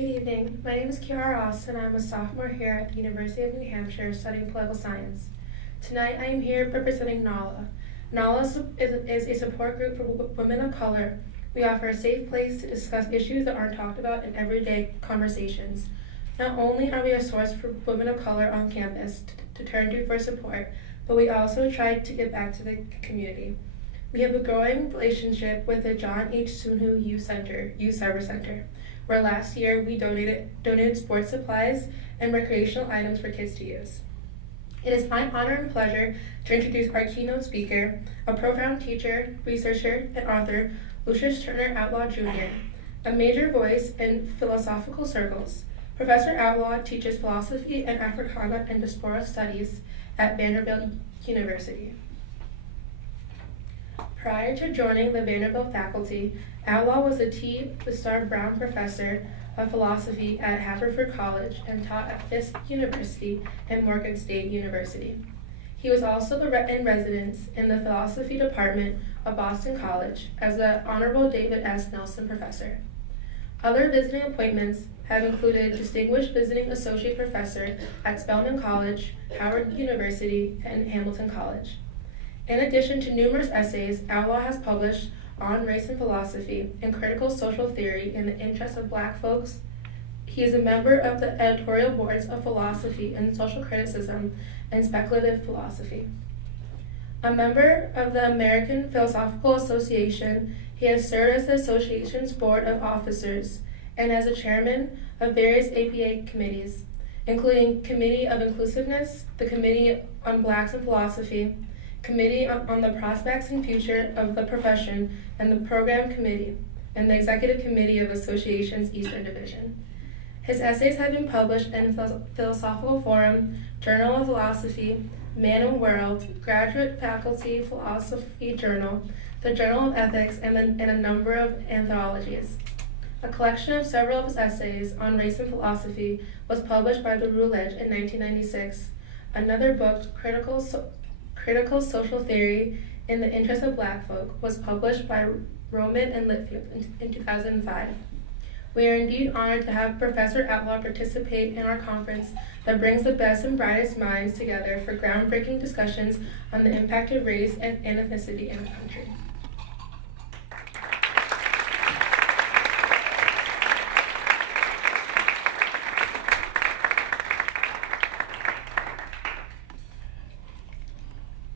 Good evening. My name is Kiara Ross, and I'm a sophomore here at the University of New Hampshire studying political science. Tonight I am here representing NALA. NALA is a support group for women of color. We offer a safe place to discuss issues that aren't talked about in everyday conversations. Not only are we a source for women of color on campus to turn to for support, but we also try to give back to the community. We have a growing relationship with the John H. Sunhu Youth Service Center, where last year we donated sports supplies and recreational items for kids to use. It is my honor and pleasure to introduce our keynote speaker, a profound teacher, researcher, and author, Lucius Outlaw Jr., a major voice in philosophical circles. Professor Outlaw teaches philosophy and Africana and diaspora studies at Vanderbilt University. Prior to joining the Vanderbilt faculty, Outlaw was a T. Starr Brown Professor of Philosophy at Haverford College and taught at Fisk University and Morgan State University. He was also in residence in the Philosophy Department of Boston College as the Honorable David S. Nelson Professor. Other visiting appointments have included Distinguished Visiting Associate Professor at Spelman College, Howard University, and Hamilton College. In addition to numerous essays, Outlaw has published on race and philosophy and critical social theory in the interests of Black folks. He is a member of the editorial boards of Philosophy and Social Criticism and Speculative Philosophy. A member of the American Philosophical Association, he has served as the association's board of officers and as a chairman of various APA committees, including Committee of Inclusiveness, the Committee on Blacks in Philosophy, Committee on the Prospects and Future of the Profession, and the Program Committee, and the Executive Committee of Association's Eastern Division. His essays have been published in Philosophical Forum, Journal of Philosophy, Man and World, Graduate Faculty Philosophy Journal, the Journal of Ethics, and a number of anthologies. A collection of several of his essays on race and philosophy was published by the Routledge in 1996. Another book, Critical Social Theory in the Interest of Black Folk, was published by Roman and Litfield in 2005. We are indeed honored to have Professor Outlaw participate in our conference that brings the best and brightest minds together for groundbreaking discussions on the impact of race and ethnicity in the country.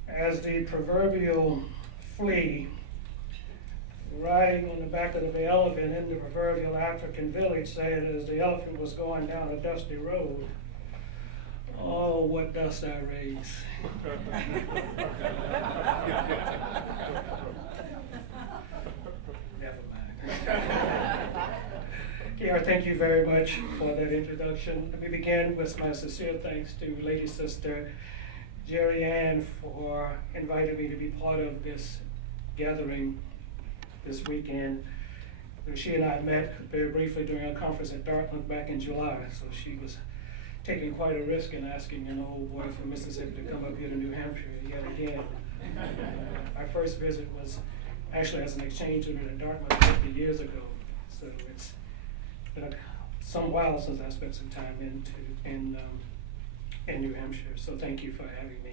As the proverbial flea riding on the back of the elephant in the proverbial African village said as the elephant was going down a dusty road, "Oh, what dust I raise." Never mind. Kiara, thank you very much for that introduction. Let me begin with my sincere thanks to Lady Sister Jerry Ann for inviting me to be part of this gathering this weekend. She and I met very briefly during a conference at Dartmouth back in July, so she was taking quite a risk in asking an old boy from Mississippi to come up here to New Hampshire yet again. My first visit was actually as an exchange student at Dartmouth 50 years ago, so it's been some while since I spent some time in New Hampshire, so thank you for having me.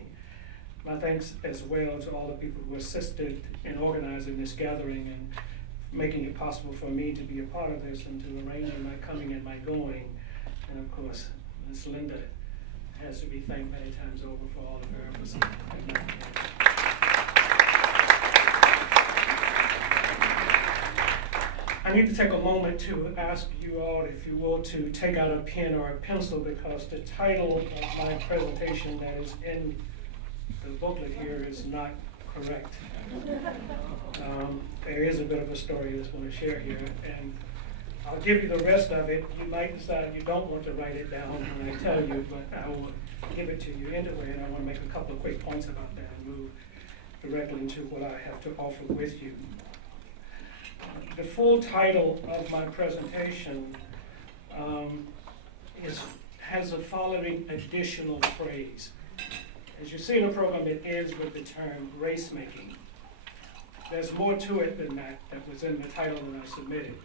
My thanks as well to all the people who assisted in organizing this gathering and making it possible for me to be a part of this and to arranging my coming and my going. And of course, Ms. Linda has to be thanked many times over for all of her efforts. I need to take a moment to ask you all, if you will, to take out a pen or a pencil, because the title of my presentation that is in the booklet here is not correct. There is a bit of a story I just want to share here, and I'll give you the rest of it. You might decide you don't want to write it down when I tell you, but I will give it to you anyway, and I want to make a couple of quick points about that and move directly into what I have to offer with you. The full title of my presentation has the following additional phrase. As you see in the program, it ends with the term race making. There's more to it than that was in the title that I submitted.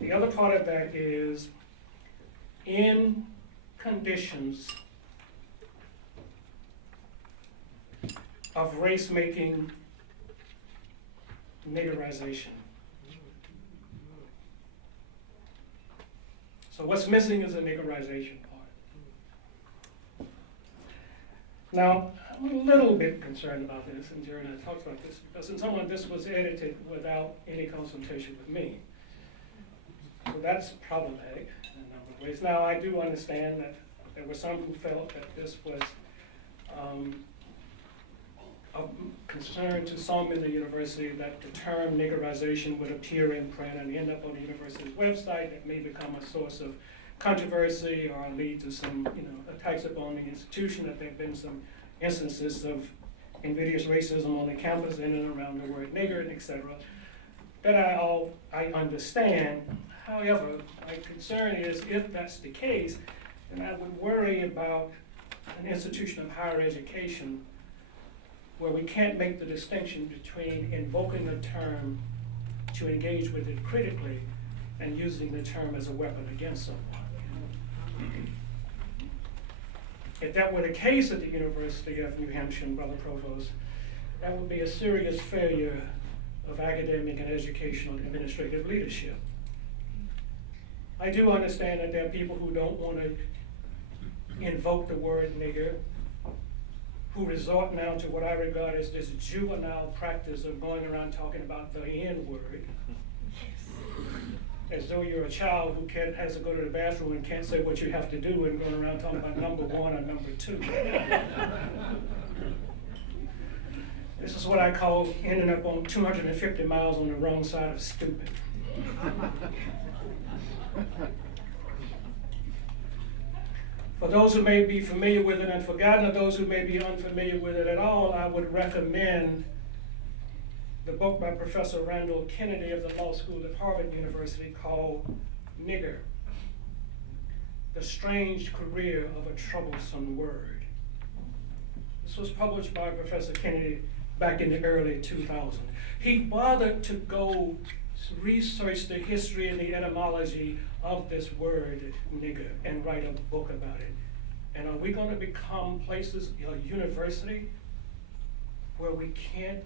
The other part of that is in conditions of race-making niggerization. So what's missing is a niggerization part. Now, I'm a little bit concerned about this, and Jerry and I talked about this, because in some way this was edited without any consultation with me. So that's problematic in a number of ways. Now, I do understand that there were some who felt that this was of concern to some in the university, that the term niggerization would appear in print and end up on the university's website. It may become a source of controversy or lead to some, attacks upon the institution, that there have been some instances of invidious racism on the campus in and around the word nigger, and et cetera. That I understand. However, my concern is, if that's the case, then I would worry about an institution of higher education where we can't make the distinction between invoking a term to engage with it critically and using the term as a weapon against someone. If that were the case at the University of New Hampshire, Brother Provost, that would be a serious failure of academic and educational and administrative leadership. I do understand that there are people who don't want to invoke the word nigger, who resort now to what I regard as this juvenile practice of going around talking about the N-word, as though you're a child who has to go to the bathroom and can't say what you have to do, and going around talking about number one or number two. This is what I call ending up on 250 miles on the wrong side of stupid. For those who may be familiar with it and forgotten, or those who may be unfamiliar with it at all, I would recommend the book by Professor Randall Kennedy of the Law School at Harvard University called Nigger: The Strange Career of a Troublesome Word. This was published by Professor Kennedy back in the early 2000s. He bothered to go research the history and the etymology of this word, nigger, and write a book about it. And are we going to become places, a university, where we can't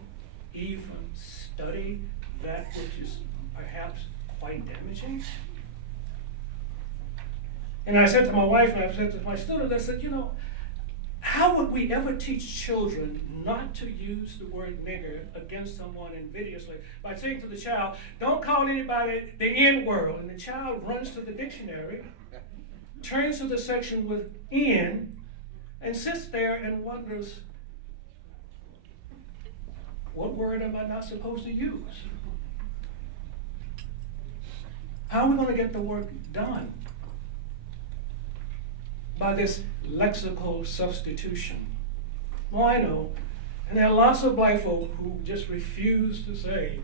even study that which is perhaps quite damaging? And I said to my wife, and I said to my students, I said, how would we ever teach children not to use the word nigger against someone invidiously by saying to the child, don't call anybody the N-word? And the child runs to the dictionary, turns to the section with N, and sits there and wonders, what word am I not supposed to use? How are we going to get the work done? By this lexical substitution. Well, I know, and there are lots of black folk who just refuse to say,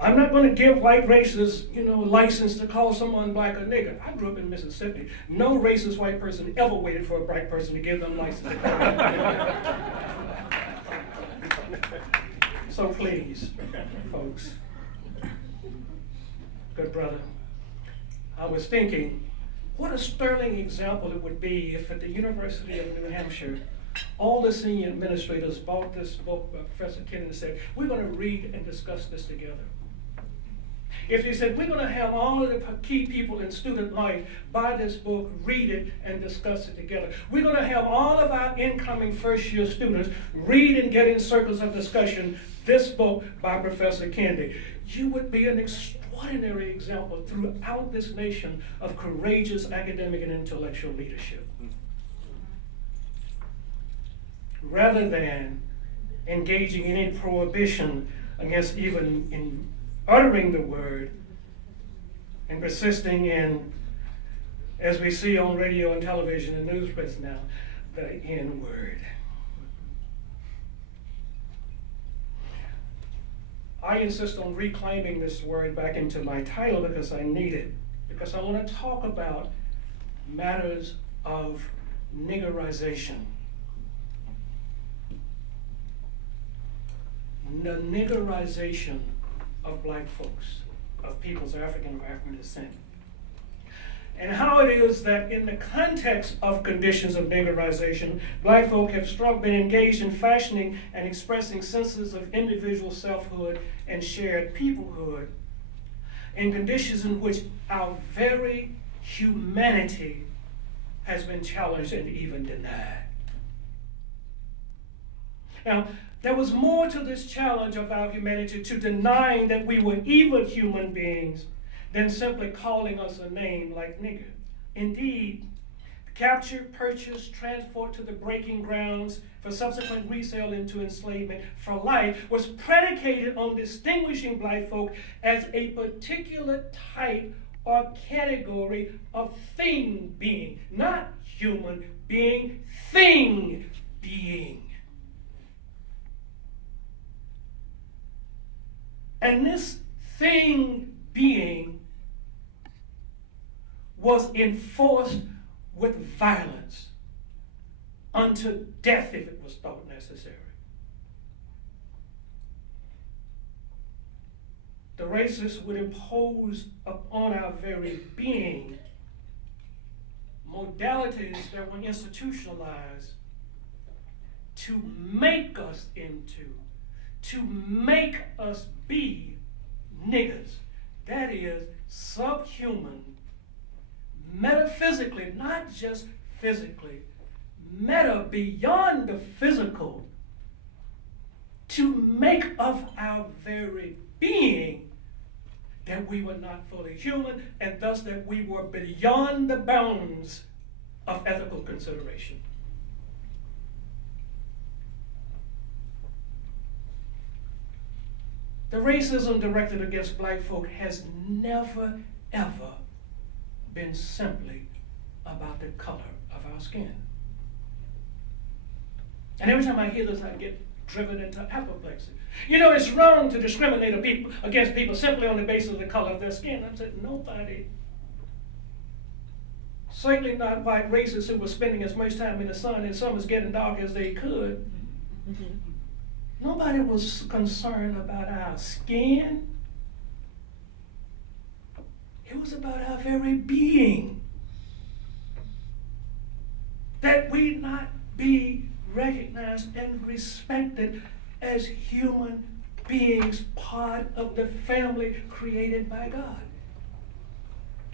I'm not going to give white racists, license to call someone black a nigger. I grew up in Mississippi. No racist white person ever waited for a black person to give them license to call them a nigger. So please, folks, good brother, I was thinking, what a sterling example it would be if at the University of New Hampshire, all the senior administrators bought this book by Professor Kennedy and said, we're going to read and discuss this together. If they said, we're going to have all of the key people in student life buy this book, read it, and discuss it together. We're going to have all of our incoming first-year students read and get in circles of discussion this book by Professor Kennedy. You would be an extraordinary example throughout this nation of courageous academic and intellectual leadership. Rather than engaging in any prohibition against even in uttering the word and persisting in, as we see on radio and television and newspress now, the N-word. I insist on reclaiming this word back into my title because I need it, because I want to talk about matters of niggerization. The niggerization of black folks, of peoples of African descent. And how it is that in the context of conditions of niggardization, black folk have been engaged in fashioning and expressing senses of individual selfhood and shared peoplehood in conditions in which our very humanity has been challenged and even denied. Now, there was more to this challenge of our humanity, to denying that we were even human beings, than simply calling us a name like nigger. Indeed, capture, purchase, transport to the breaking grounds for subsequent resale into enslavement for life was predicated on distinguishing black folk as a particular type or category of thing being, not human being, thing being. And this thing being was enforced with violence unto death if it was thought necessary. The racists would impose upon our very being modalities that were institutionalized to make us into, to make us be niggers. That is, subhuman, metaphysically, not just physically, meta, beyond the physical, to make of our very being that we were not fully human, and thus that we were beyond the bounds of ethical consideration. The racism directed against black folk has never, ever been simply about the color of our skin. And every time I hear this, I get driven into apoplexy. You know, it's wrong to discriminate against people simply on the basis of the color of their skin. I said, nobody, certainly not white racists who were spending as much time in the sun and summers getting dark as they could. Nobody was concerned about our skin. It was about our very being. That we not be recognized and respected as human beings, part of the family created by God.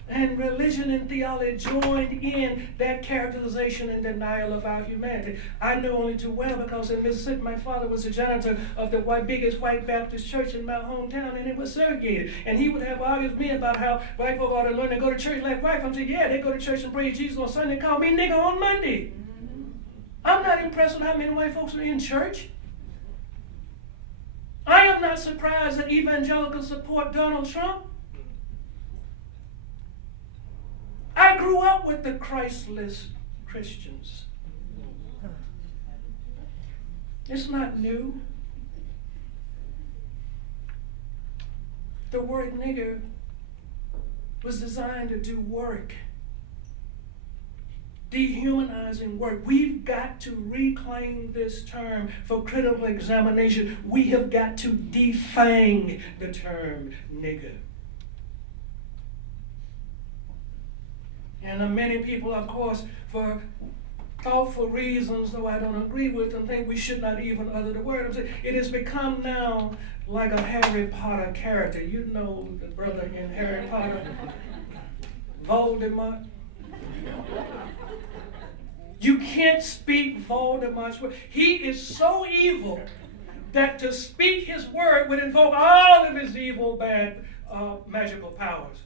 And religion and theology joined in that characterization and denial of our humanity. I know only too well because in Mississippi, my father was the janitor of the biggest white Baptist church in my hometown, and it was segregated. And he would have argued with me about how black folk ought to learn to go to church like white folks. I said, yeah, they go to church and praise Jesus on Sunday, call me nigger on Monday. I'm not impressed with how many white folks are in church. I am not surprised that evangelicals support Donald Trump. I grew up with the Christless Christians. It's not new. The word nigger was designed to do work, dehumanizing work. We've got to reclaim this term for critical examination. We have got to defang the term nigger. And many people, of course, for thoughtful reasons, though I don't agree with them, think we should not even utter the word. It has become now like a Harry Potter character. You know the brother in Harry Potter, Voldemort. You can't speak Voldemort's word. He is so evil that to speak his word would invoke all of his evil, bad, magical powers.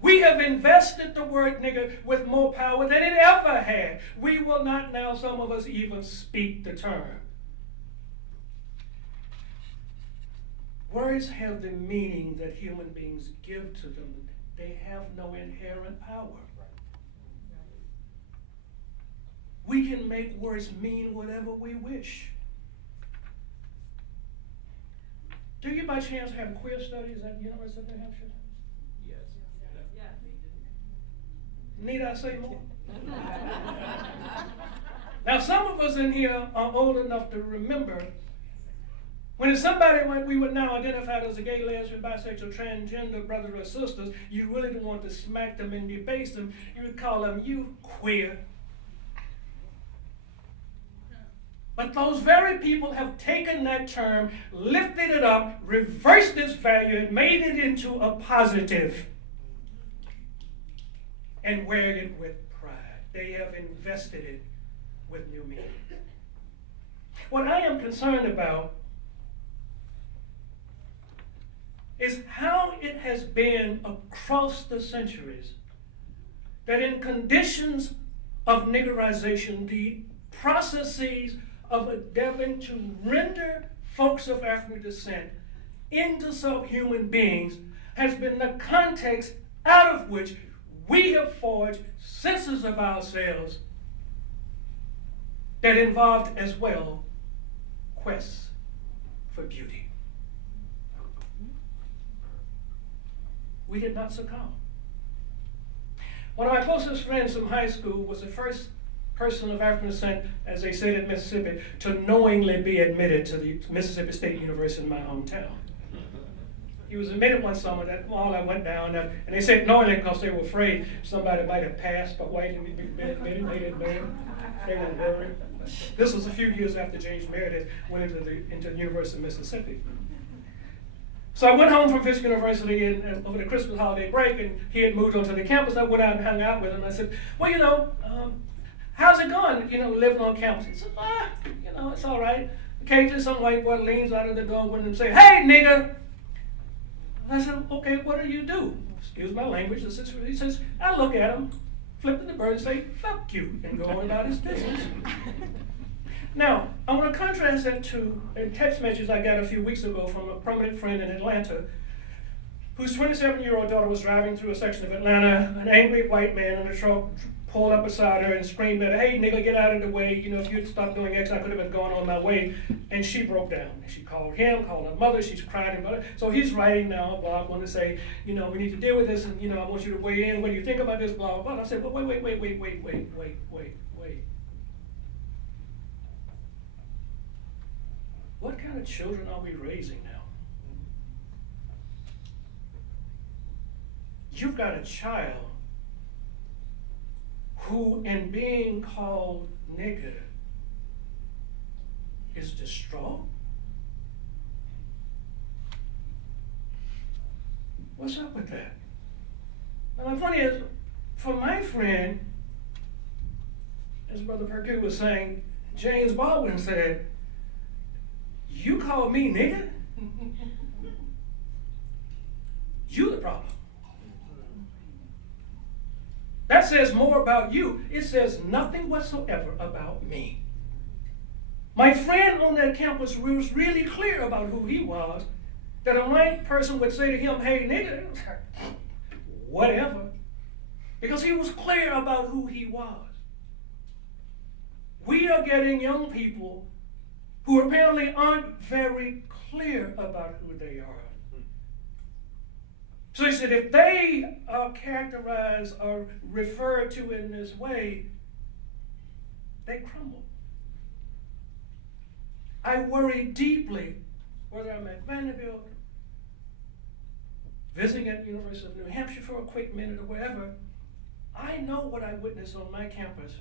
We have invested the word nigger with more power than it ever had. We will not now, some of us, even speak the term. Words have the meaning that human beings give to them. They have no inherent power. We can make words mean whatever we wish. Do you by chance have queer studies at the University of New Hampshire? Need I say more? Now, some of us in here are old enough to remember When it's somebody like we would now identify as a gay, lesbian, bisexual, transgender brothers or sisters, you really don't want to smack them and debase them. You would call them, you queer. But those very people have taken that term, lifted it up, reversed its value, and made it into a positive, and wear it with pride. They have invested it with new meaning. What I am concerned about is how it has been across the centuries that in conditions of niggerization, the processes of endeavoring to render folks of African descent into subhuman beings has been the context out of which we have forged senses of ourselves that involved as well quests for beauty. We did not succumb. One of my closest friends from high school was the first person of African descent, as they said in Mississippi, to knowingly be admitted to the Mississippi State University in my hometown. He was admitted one summer that all I went down, and they said knowingly because they were afraid somebody might have passed, but why didn't we be admitted? They didn't know. They weren't worried. This was a few years after James Meredith went into the University of Mississippi. So I went home from Fisk University and over the Christmas holiday break, and he had moved onto the campus. I went out and hung out with him. I said, well, how's it going, living on campus? He said, it's all right. Occasionally some white boy leans out of the door window and say, hey, nigga. I said, okay, what do you do? Excuse my language. He says, I look at him, flip to the bird and say, fuck you, and go on about his business. Now, I want to contrast that to a text message I got a few weeks ago from a prominent friend in Atlanta whose 27-year-old daughter was driving through a section of Atlanta. An angry white man in a truck pulled up beside her and screamed at her, hey, nigga, get out of the way. If you'd stopped doing X, I could have been going on my way. And she broke down. She called him, called her mother. She's crying about it. So he's writing now, blah, blah, to say, we need to deal with this, and, I want you to weigh in. What do you think about this, blah, blah, blah. And I said, well, wait. What kind of children are we raising now? You've got a child who, in being called nigger, is distraught? What's up with that? Now, the funny is, for my friend, as Brother Perdue was saying, James Baldwin said, you call me nigger? You the problem. That says more about you. It says nothing whatsoever about me. My friend on that campus was really clear about who he was, that a white person would say to him, hey, nigga, whatever, because he was clear about who he was. We are getting young people who apparently aren't very clear about who they are. So he said, if they are characterized or referred to in this way, they crumble. I worry deeply, whether I'm at Vanderbilt, visiting at the University of New Hampshire for a quick minute or wherever, I know what I witnessed on my campus.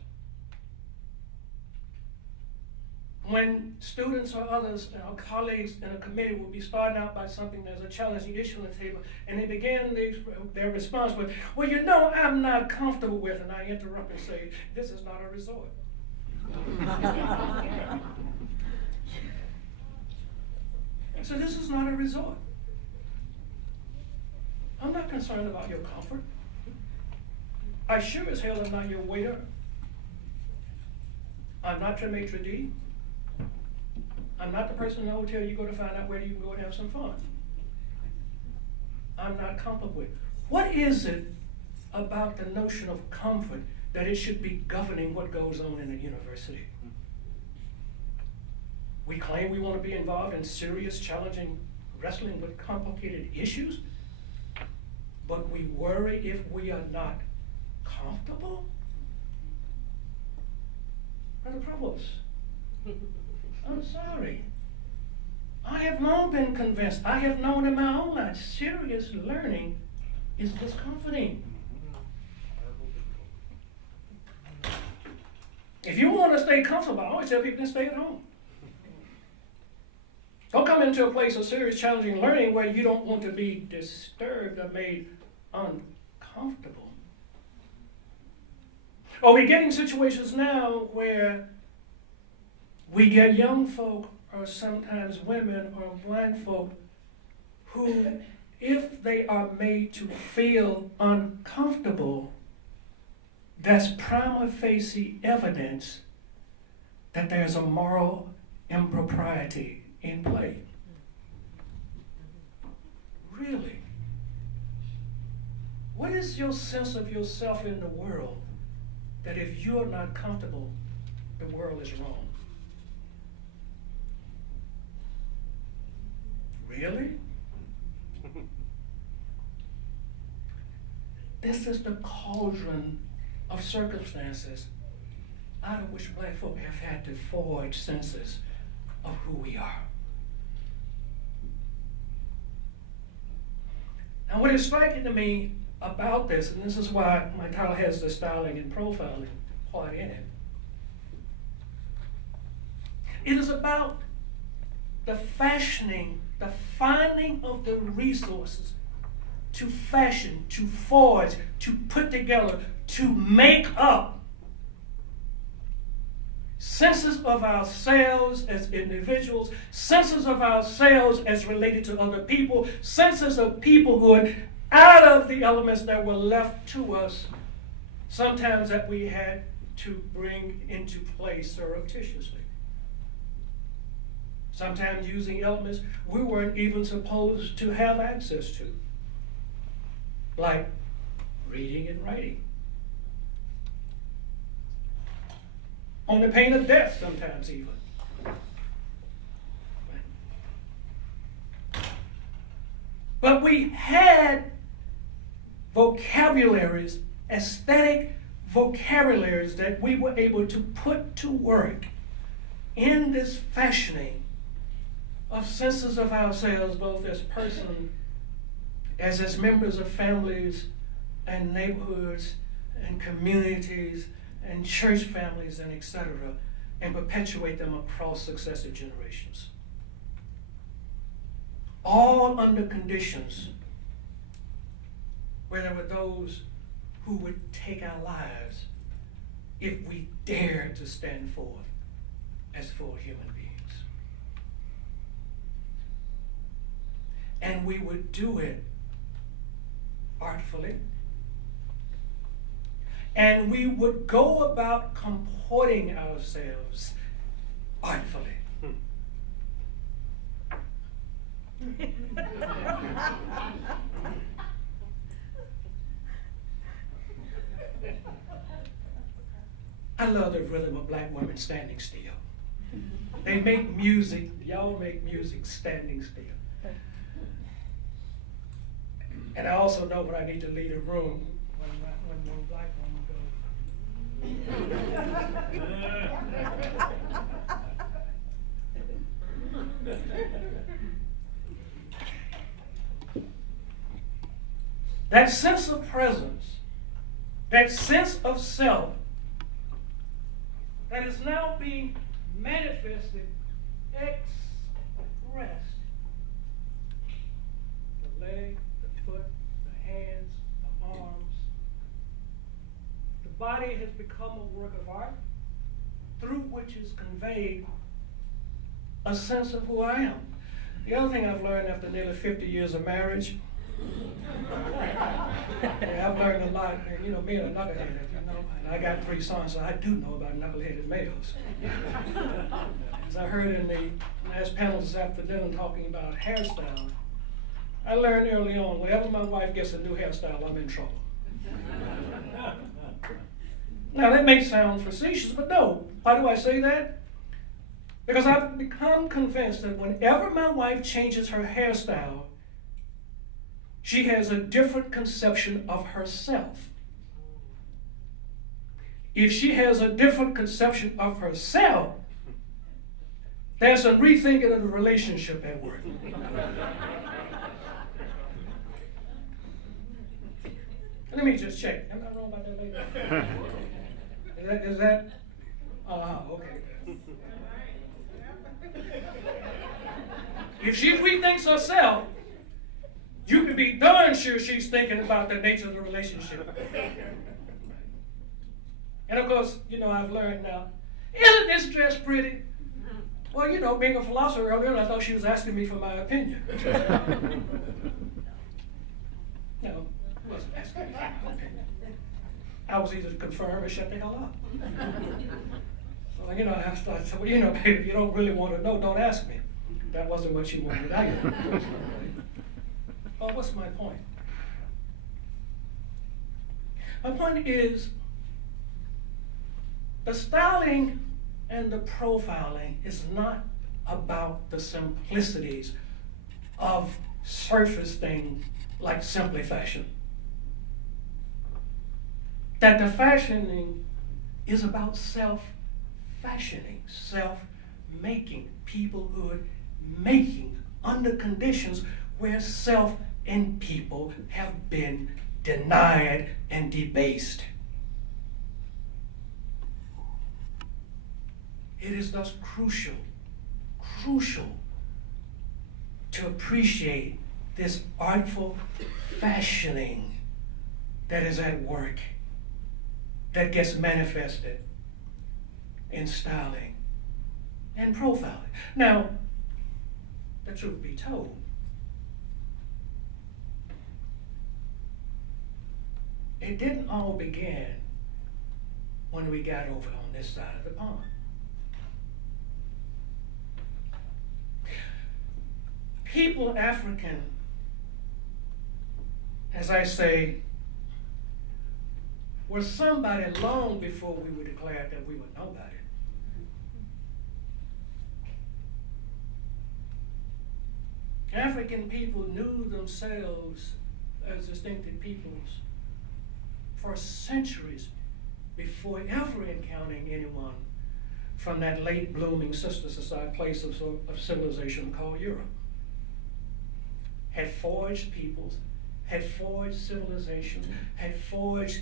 When students or others, colleagues in a committee will be starting out by something that's a challenging issue on the table, and they begin their response with, well, I'm not comfortable with, and I interrupt and say, this is not a resort. So this is not a resort. I'm not concerned about your comfort. I sure as hell am not your waiter. I'm not your maitre d'. I'm not the person in the hotel you go to find out where you can go and have some fun. I'm not comfortable with. What is it about the notion of comfort that it should be governing what goes on in a university? We claim we want to be involved in serious, challenging, wrestling with complicated issues, but we worry if we are not comfortable? Brother Provost, I'm sorry. I have long been convinced, I have known in my own life, serious learning is discomforting. If you want to stay comfortable, I always tell people to stay at home. Don't come into a place of serious, challenging learning where you don't want to be disturbed or made uncomfortable. Or we get in situations now where we get young folk, or sometimes women or blind folk, who, if they are made to feel uncomfortable, that's prima facie evidence that there's a moral impropriety in play. Really? What is your sense of yourself in the world that if you're not comfortable, the world is wrong? Really? This is the cauldron of circumstances out of which black folk have had to forge senses of who we are. Now, what is striking to me about this, and this is why my title has the styling and profiling part in it, it is about the fashioning, the finding of the resources to fashion, to forge, to put together, to make up senses of ourselves as individuals, senses of ourselves as related to other people, senses of people who are out of the elements that were left to us, sometimes that we had to bring into place surreptitiously. Sometimes using elements we weren't even supposed to have access to, like reading and writing. On the pain of death, sometimes even. But we had vocabularies, aesthetic vocabularies that we were able to put to work in this fashioning of senses of ourselves, both as persons, as members of families and neighborhoods and communities and church families and etc., and perpetuate them across successive generations. All under conditions where there were those who would take our lives if we dared to stand forth as full human beings. And we would do it artfully. And we would go about comporting ourselves artfully. I love the rhythm of black women standing still. They make music, y'all make music standing still. And I also know when I need to leave a room, when one black woman goes. That sense of presence, that sense of self, that is now being manifested, expressed. The leg, the foot, the hands, the arms. The body has become a work of art through which is conveyed a sense of who I am. The other thing I've learned after nearly 50 years of marriage, I've learned a lot, and you know, being a knucklehead, and I got 3 sons, so I do know about knuckleheaded males. As I heard in the last panel this afternoon talking about hairstyle, I learned early on, whenever my wife gets a new hairstyle, I'm in trouble. Now that may sound facetious, but no. Why do I say that? Because I've become convinced that whenever my wife changes her hairstyle, she has a different conception of herself. If she has a different conception of herself, There's some rethinking of the relationship at work. Let me just check. Am I wrong about that, lady? Is that? Okay. If she rethinks herself, you can be darn sure she's thinking about the nature of the relationship. And of course, I've learned now, isn't this dress pretty? Well, being a philosopher earlier, I thought she was asking me for my opinion. No, I wasn't asking me for my opinion. I was either to confirm or shut the hell up. So, I said, well, baby, if you don't really want to know, don't ask me. That wasn't what you wanted out of me. Well, what's my point? My point is the styling and the profiling is not about the simplicities of surface things like simply fashion. That the fashioning is about self-fashioning, self-making, peoplehood making under conditions where self and people have been denied and debased. It is thus crucial to appreciate this artful fashioning that is at work, that gets manifested in styling and profiling. Now, the truth be told, it didn't all begin when we got over on this side of the pond. People African, as I say, were somebody long before we were declared that we were nobody. African people knew themselves as distinctive peoples for centuries before ever encountering anyone from that late blooming sister society place of civilization called Europe. Had forged peoples, had forged civilizations, had forged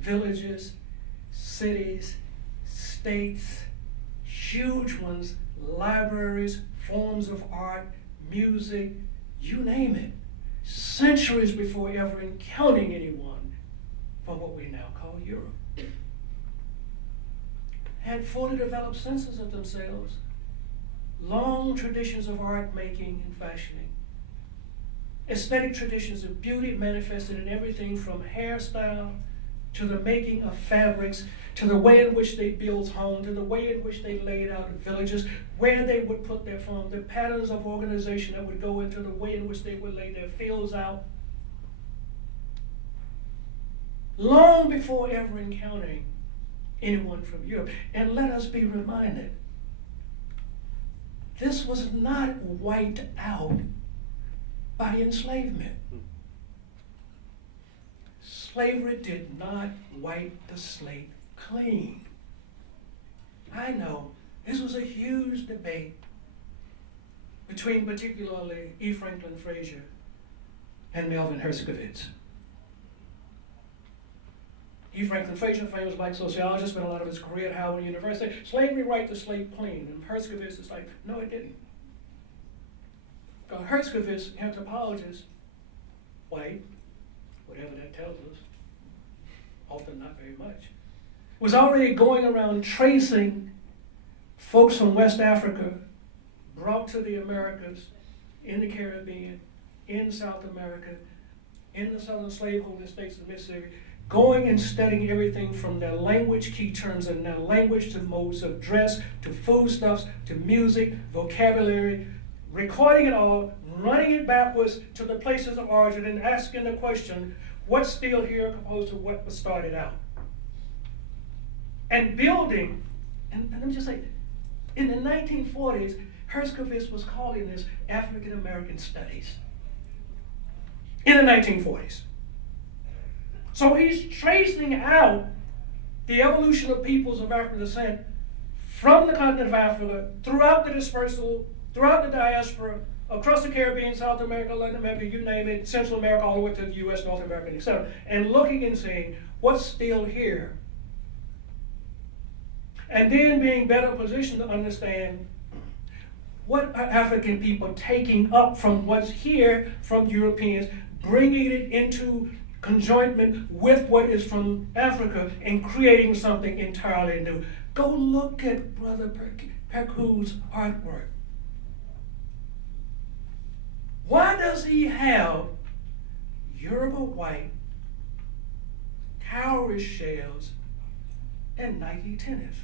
villages, cities, states, huge ones, libraries, forms of art, music, you name it, centuries before ever encountering anyone from what we now call Europe. Had fully developed senses of themselves, long traditions of art making and fashioning, aesthetic traditions of beauty manifested in everything from hairstyle to the making of fabrics, to the way in which they built homes, to the way in which they laid out villages, where they would put their farms, the patterns of organization that would go into the way in which they would lay their fields out. Long before ever encountering anyone from Europe. And let us be reminded, this was not wiped out by enslavement. Slavery did not wipe the slate clean. I know this was a huge debate between particularly E. Franklin Frazier and Melvin Herskovits. E. Franklin Frazier, famous black sociologist, spent a lot of his career at Howard University. Slavery wiped the slate clean, and Herskovits is like, no, it didn't. Herskovits, anthropologist, white, whatever that tells us, often not very much, was already going around tracing folks from West Africa brought to the Americas, in the Caribbean, in South America, in the southern slaveholding states of Mississippi, going and studying everything from their language, key terms in their language, to modes of dress, to foodstuffs, to music, vocabulary, recording it all, running it backwards to the places of origin and asking the question, what's still here opposed to what was started out? And building, and let me just say, in the 1940s, Herskovits was calling this African American Studies. In the 1940s. So he's tracing out the evolution of peoples of African descent from the continent of Africa, throughout the dispersal, throughout the diaspora, across the Caribbean, South America, Latin America, you name it, Central America, all the way to the US, North America, etc. And looking and seeing what's still here. And then being better positioned to understand what are African people taking up from what's here from Europeans, bringing it into conjointment with what is from Africa and creating something entirely new. Go look at Brother Peku's artwork. Why does he have Yoruba white, cowrie shells, and Nike tennis?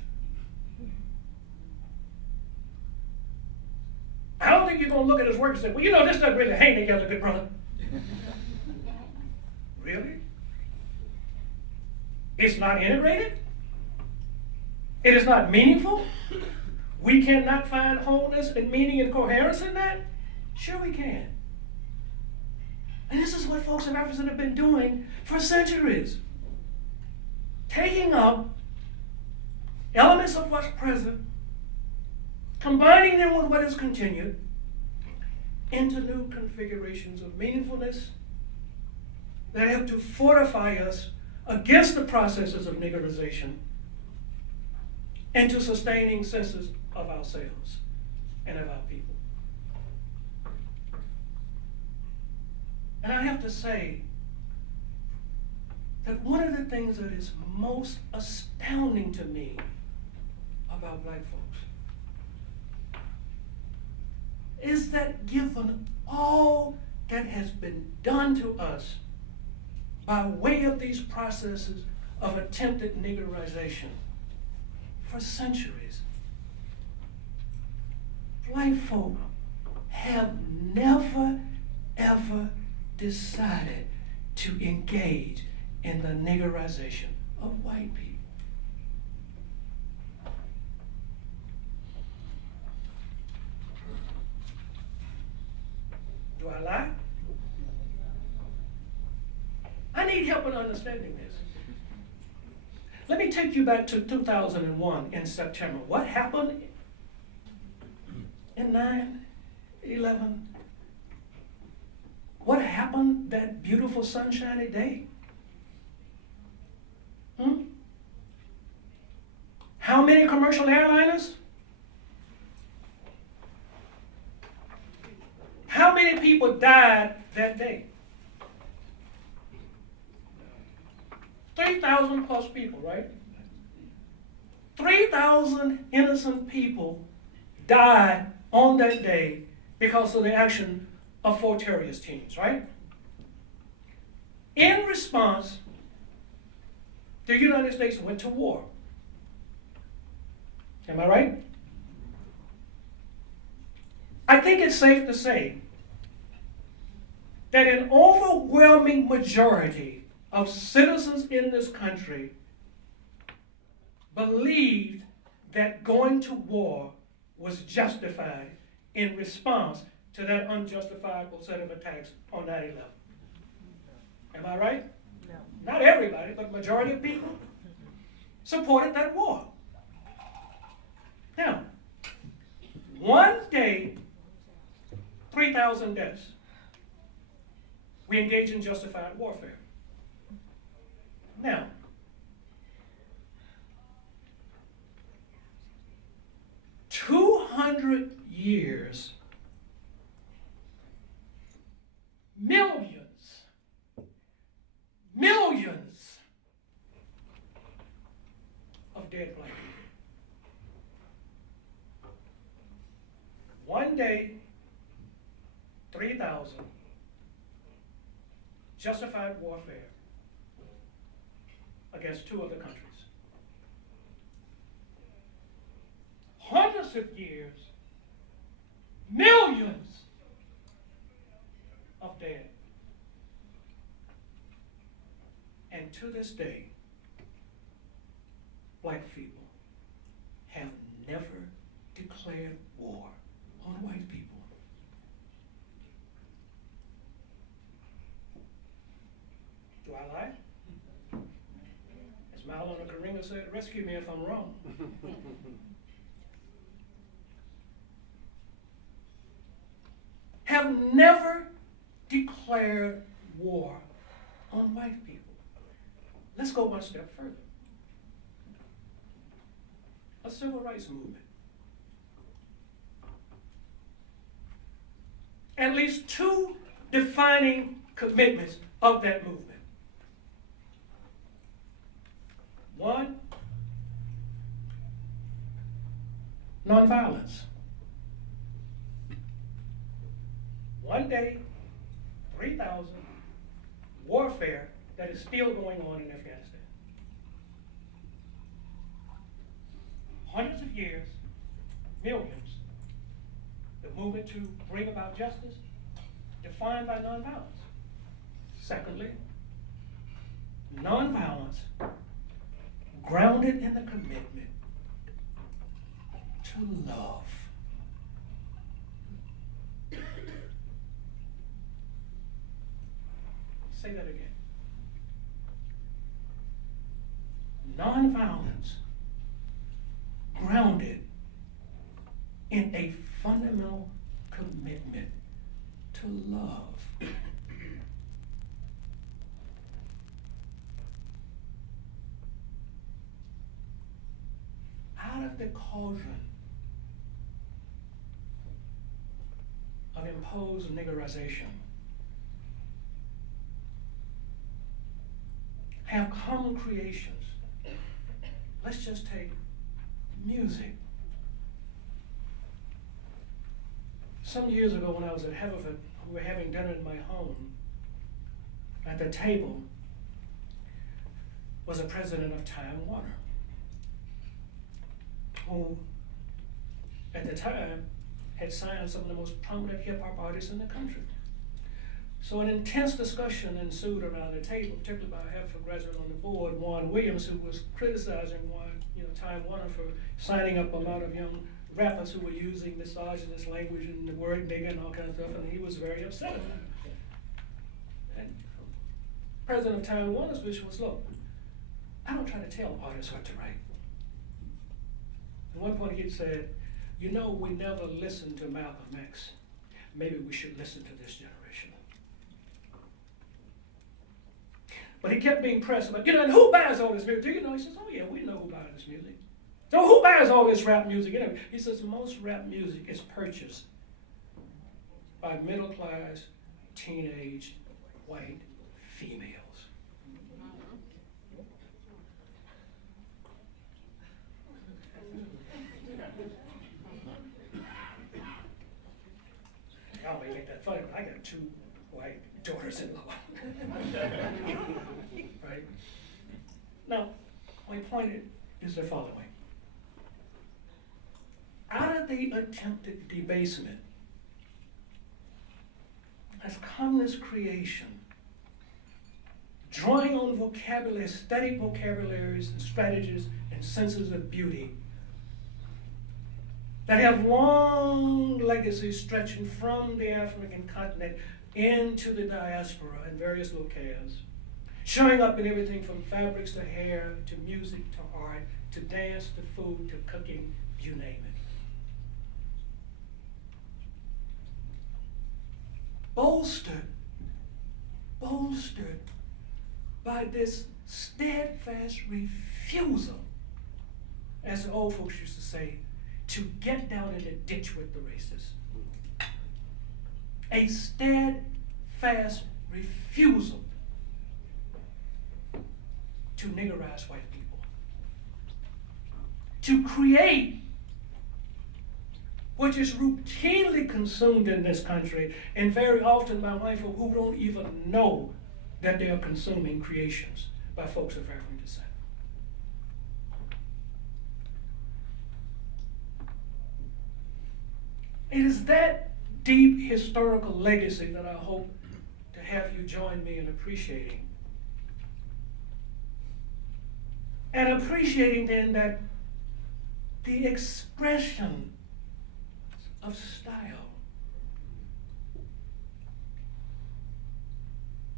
I don't think you're going to look at his work and say, well, you know, this doesn't really hang together, good brother. Really? It's not integrated? It is not meaningful? We cannot find wholeness and meaning and coherence in that? Sure we can. And this is what folks in Africa have been doing for centuries. Taking up elements of what's present, combining them with what is continued into new configurations of meaningfulness that help to fortify us against the processes of niggardization and to sustaining senses of ourselves and of our people. And I have to say that one of the things that is most astounding to me about black folks is that given all that has been done to us by way of these processes of attempted niggerization for centuries, black folk have never, ever decided to engage in the niggerization of white people. Do I lie? I need help in understanding this. Let me take you back to 2001 in September. What happened in 9/11? What happened that beautiful sunshiny day? How many commercial airliners? How many people died that day? 3,000 plus people, right? 3,000 innocent people died on that day because of the action of 4 terrorist teams, right? In response, the United States went to war. Am I right? I think it's safe to say that an overwhelming majority of citizens in this country believed that going to war was justified in response to that unjustifiable set of attacks on 9/11. Am I right? No. Not everybody, but majority of people supported that war. Now, one day, 3,000 deaths. We engage in justified warfare. Now, "200 years, millions of dead black people. One day, 3,000, justified warfare against 2 other countries. Hundreds of years, millions of dead. And to this day, black people have never declared war on white people. Do I lie? As Marlon Karinga said, rescue me if I'm wrong. have never declared war on white people. Let's go one step further. A civil rights movement. At least two defining commitments of that movement. One, nonviolence. One day, 3,000, warfare that is still going on in Afghanistan. Hundreds of years, millions. The movement to bring about justice, defined by nonviolence. Secondly, nonviolence grounded in the commitment to love. Say that again. Nonviolence grounded in a fundamental commitment to love. Out of the cauldron of imposed niggerization have common creations. Let's just take music. Some years ago when I was at Haverford, we were having dinner in my home. At the table was a president of Time Warner, who at the time had signed some of the most prominent hip hop artists in the country. So an intense discussion ensued around the table, particularly by a Haverford graduate on the board, Warren Williams, who was criticizing Time Warner for signing up a lot of young rappers who were using misogynist language and the word nigger and all kinds of stuff, and he was very upset about it. And President of Time Warner's position was, look, I don't try to tell artists what to write. At one point he had said, you know, we never listened to Malcolm X. Maybe we should listen to this generation. But he kept being pressed about, and who buys all this music? Do you know? He says, oh yeah, we know who buys this music. So who buys all this rap music? He says most rap music is purchased by middle-class, teenage, white females. Y'all may make that funny, but I got 2 white daughters-in-law. Right? Now, my point is the following. Out of the attempted debasement has come this creation, drawing on vocabulary, aesthetic vocabularies and strategies and senses of beauty that have long legacies stretching from the African continent into the diaspora and various locales, showing up in everything from fabrics to hair, to music, to art, to dance, to food, to cooking, you name it. Bolstered by this steadfast refusal, as the old folks used to say, to get down in the ditch with the racists. A steadfast refusal to niggerize white people. To create which is routinely consumed in this country, and very often by white folk who don't even know that they are consuming creations by folks of African descent. It is that deep historical legacy that I hope to have you join me in appreciating. And appreciating then that the expression of style,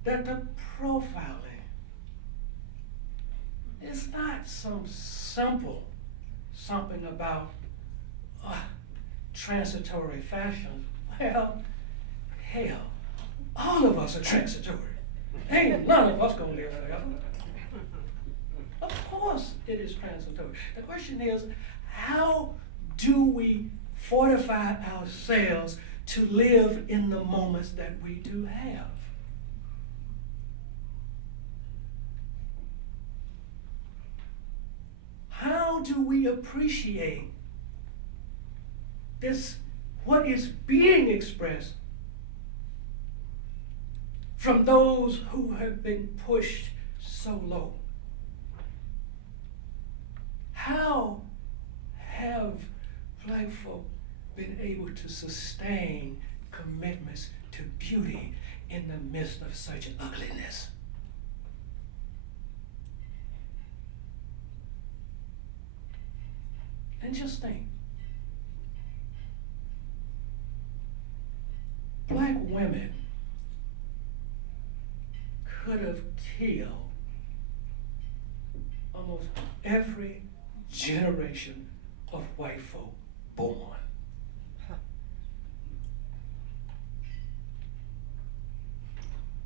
that the profiling is not some simple something about transitory fashion. Well, hell. All of us are transitory. Ain't none of us gonna live forever. Of course it is transitory. The question is, how do we fortify ourselves to live in the moments that we do have? How do we appreciate this, what is being expressed from those who have been pushed so low? How have Black folk been able to sustain commitments to beauty in the midst of such ugliness? And just think, Black women could have killed almost every generation of white folk born.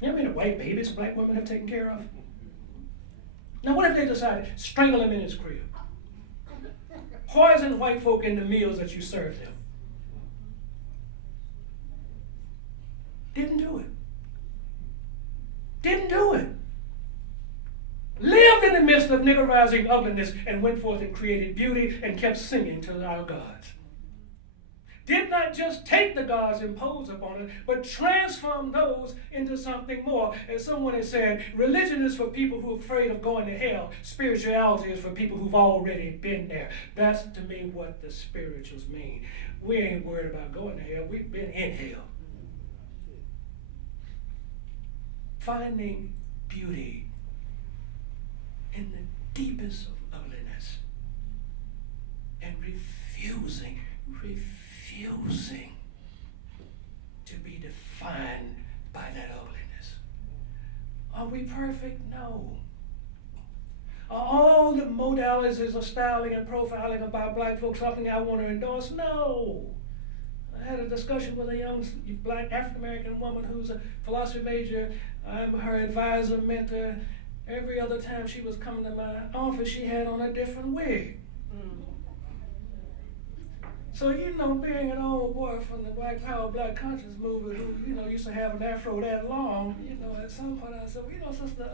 You know how many white babies Black women have taken care of? Now what if they decided to strangle him in his crib? Poison white folk in the meals that you serve them. Didn't do it. Didn't do it. Lived in the midst of niggerizing ugliness and went forth and created beauty and kept singing to our gods. Did not just take the gods imposed upon it, but transform those into something more. As someone has said, religion is for people who are afraid of going to hell. Spirituality is for people who've already been there. That's to me what the spirituals mean. We ain't worried about going to hell. We've been in hell. Finding beauty in the deepest of ugliness and refusing to be defined by that ugliness. Are we perfect? No. Are all the modalities of styling and profiling about Black folks something I want to endorse? No. I had a discussion with a young Black African-American woman who's a philosophy major. I'm her advisor, mentor. Every other time she was coming to my office, she had on a different wig. So, you know, being an old boy from the Black Power, Black Conscience movement who, you know, used to have an afro that long, you know, at some point I said, well, you know, sister,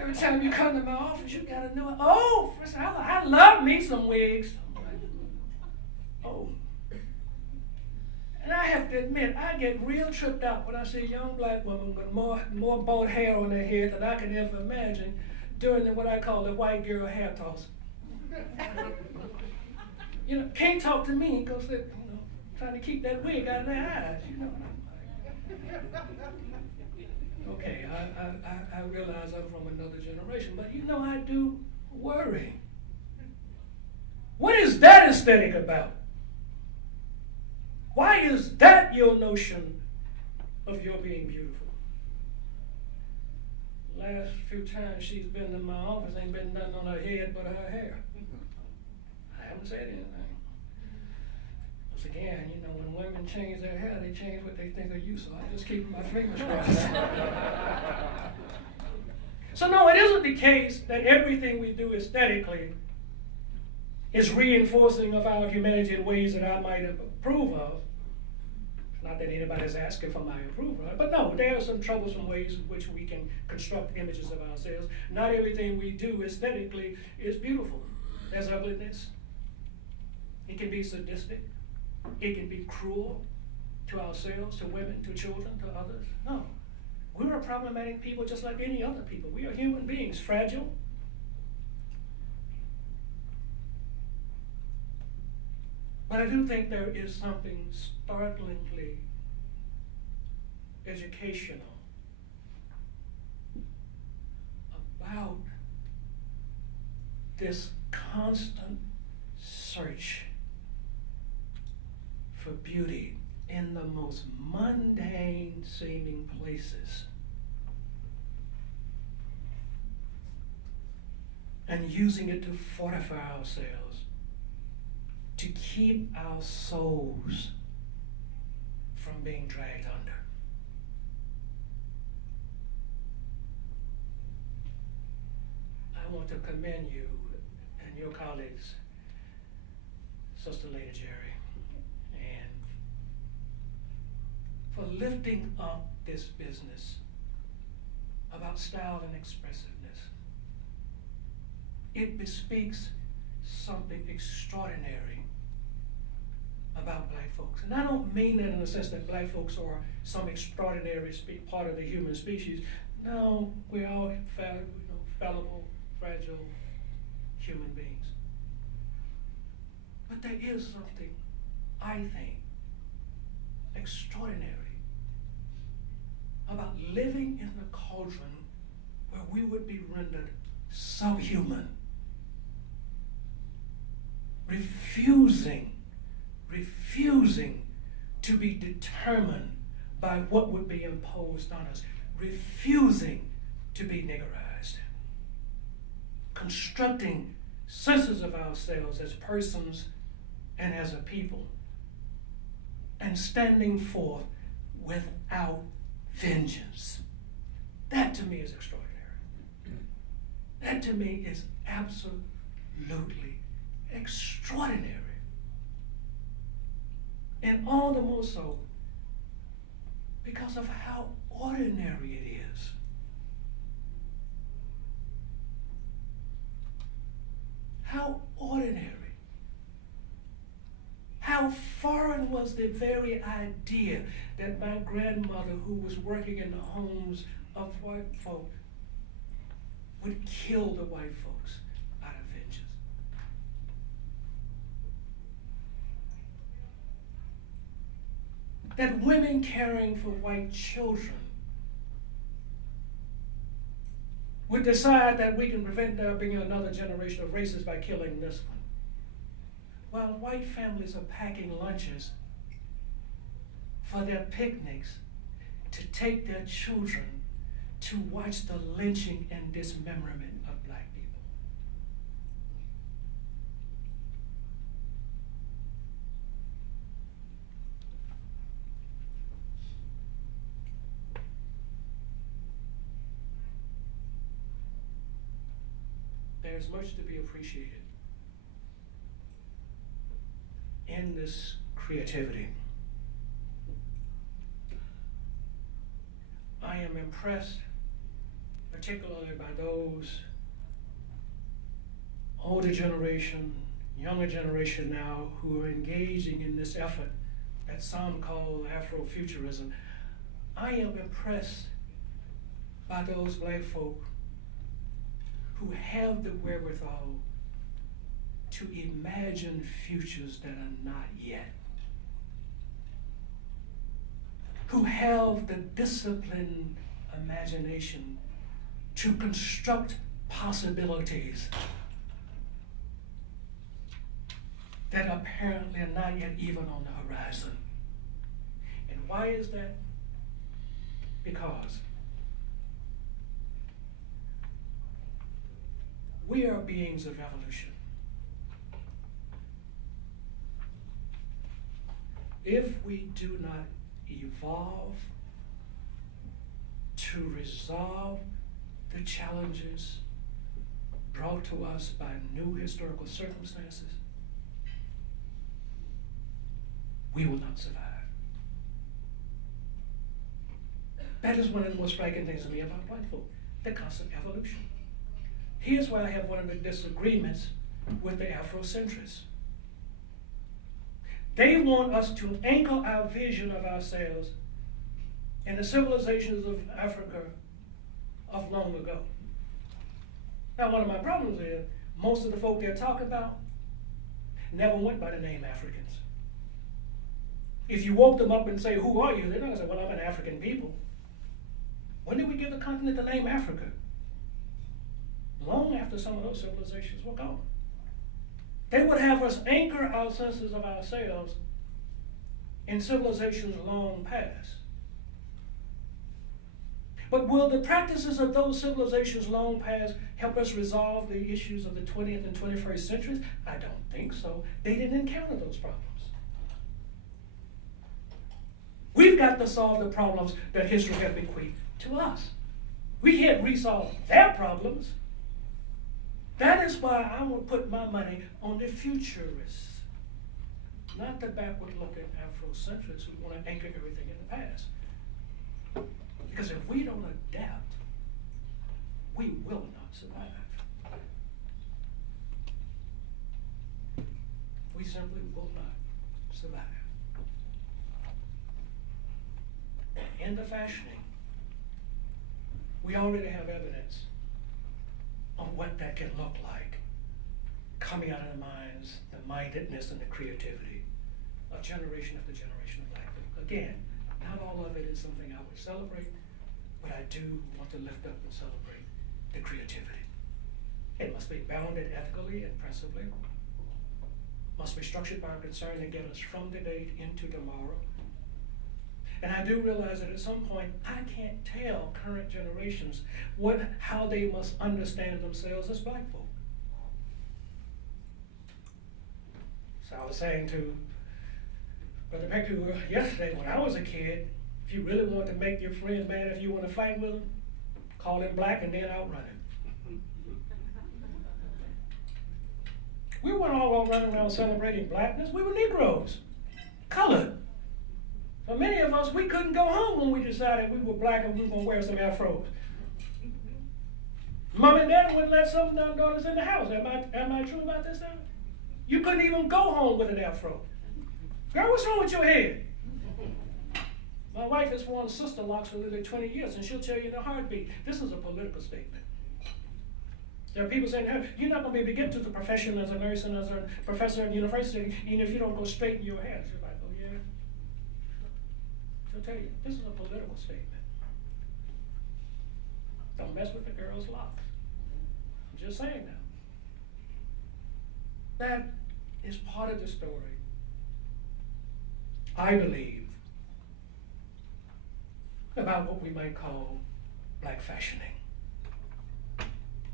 every time you come to my office, you gotta know, oh, I love me some wigs. Oh. And I have to admit, I get real tripped out when I see a young Black woman with more bald hair on their head than I can ever imagine during what I call the white girl hair toss. You know, can't talk to me because they're, you know, trying to keep that wig out of their eyes, you know. Okay, I realize I'm from another generation, but you know, I do worry. What is that aesthetic about? Why is that your notion of your being beautiful? Last few times she's been in my office, ain't been nothing on her head but her hair. I haven't said anything. Once again, you know, when women change their hair, they change what they think of you, so I just keep my fingers crossed. So no, it isn't the case that everything we do aesthetically is reinforcing of our humanity in ways that I might approve of. Not that anybody's asking for my approval, but no, there are some troublesome ways in which we can construct images of ourselves. Not everything we do aesthetically is beautiful. There's ugliness. It can be sadistic. It can be cruel to ourselves, to women, to children, to others. No. We're a problematic people just like any other people. We are human beings, fragile. But I do think there is something startlingly educational about this constant search for beauty in the most mundane seeming places and using it to fortify ourselves, to keep our souls from being dragged under. I want to commend you and your colleagues, Sister Lady Jerry, and for lifting up this business about style and expressiveness. It bespeaks something extraordinary about black folks. And I don't mean that in the sense that black folks are some extraordinary part of the human species. No, we're all fallible, fragile human beings. But there is something, I think, extraordinary about living in a cauldron where we would be rendered subhuman, refusing to be determined by what would be imposed on us, refusing to be niggerized, constructing senses of ourselves as persons and as a people, and standing forth without vengeance. That to me is extraordinary. That to me is absolutely extraordinary. And all the more so because of how ordinary it is. How ordinary. How foreign was the very idea that my grandmother, who was working in the homes of white folk, would kill the white folks out of vengeance. That women caring for white children would decide that we can prevent there being another generation of racists by killing this one. While white families are packing lunches for their picnics to take their children to watch the lynching and dismemberment of black people. There's much to be appreciated in this creativity. I am impressed particularly by those older generation, younger generation now, who are engaging in this effort that some call Afrofuturism. I am impressed by those black folk who have the wherewithal to imagine futures that are not yet, who have the disciplined imagination to construct possibilities that apparently are not yet even on the horizon. And why is that? Because we are beings of evolution. If we do not evolve to resolve the challenges brought to us by new historical circumstances, we will not survive. That is one of the most striking things to me about white folk, the constant evolution. Here's why I have one of the disagreements with the Afrocentrists. They want us to anchor our vision of ourselves in the civilizations of Africa of long ago. Now, one of my problems is most of the folk they're talking about never went by the name Africans. If you woke them up and say, "Who are you?" they're not going to say, "Well, I'm an African people." When did we give the continent the name Africa? Long after some of those civilizations were gone. They would have us anchor our senses of ourselves in civilizations long past. But will the practices of those civilizations long past help us resolve the issues of the 20th and 21st centuries? I don't think so. They didn't encounter those problems. We've got to solve the problems that history has bequeathed to us. We can't resolve their problems. That is why I will put my money on the futurists, not the backward-looking Afrocentrics who want to anchor everything in the past. Because if we don't adapt, we will not survive. We simply will not survive. In the fashioning, we already have evidence on what that can look like coming out of the minds, the mindedness, and the creativity of generation after generation of Black people. Again, not all of it is something I would celebrate, but I do want to lift up and celebrate the creativity. It must be bounded ethically and principally, must be structured by a concern to get us from today into tomorrow. And I do realize that at some point, I can't tell current generations how they must understand themselves as Black folk. So I was saying to Brother Peku yesterday, when I was a kid, if you really want to make your friends mad, if you want to fight with them, call him Black and then outrun him. We weren't all running around celebrating Blackness. We were Negroes, colored. For many of us, we couldn't go home when we decided we were Black and we were going to wear some afros. Mom and Dad wouldn't let some of their daughters in the house. Am I true about this now? You couldn't even go home with an afro. Girl, what's wrong with your head? My wife has worn sister locks for literally 20 years, and she'll tell you in a heartbeat, this is a political statement. There are people saying, hey, you're not going to be able to get to the profession as a nurse and as a professor at university, even if you don't go straighten your hair. You're like, oh yeah? She'll tell you, this is a political statement. Don't mess with the girl's locks. I'm just saying now. That is part of the story, I believe, about what we might call Black fashioning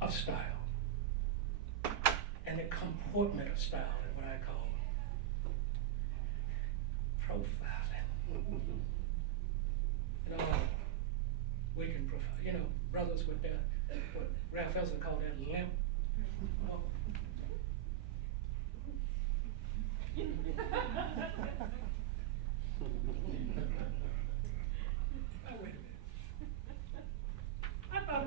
of style, and the comportment of style, and what I call profiling. We can profile, brothers with their, what Ralph Elson called that limp. Oh. Wait a minute. I thought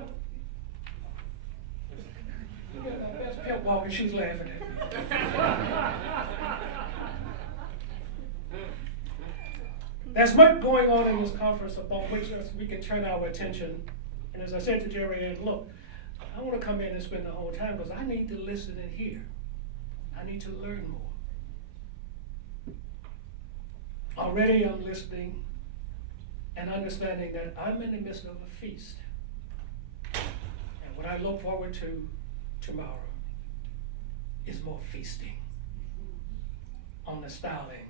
you got my best pimp walking, she's laughing at me. There's much going on in this conference upon which we can turn our attention. And as I said to Jerry Ann, look, I want to come in and spend the whole time because I need to listen and hear. I need to learn more. Already I'm listening and understanding that I'm in the midst of a feast. And what I look forward to tomorrow is more feasting on the styling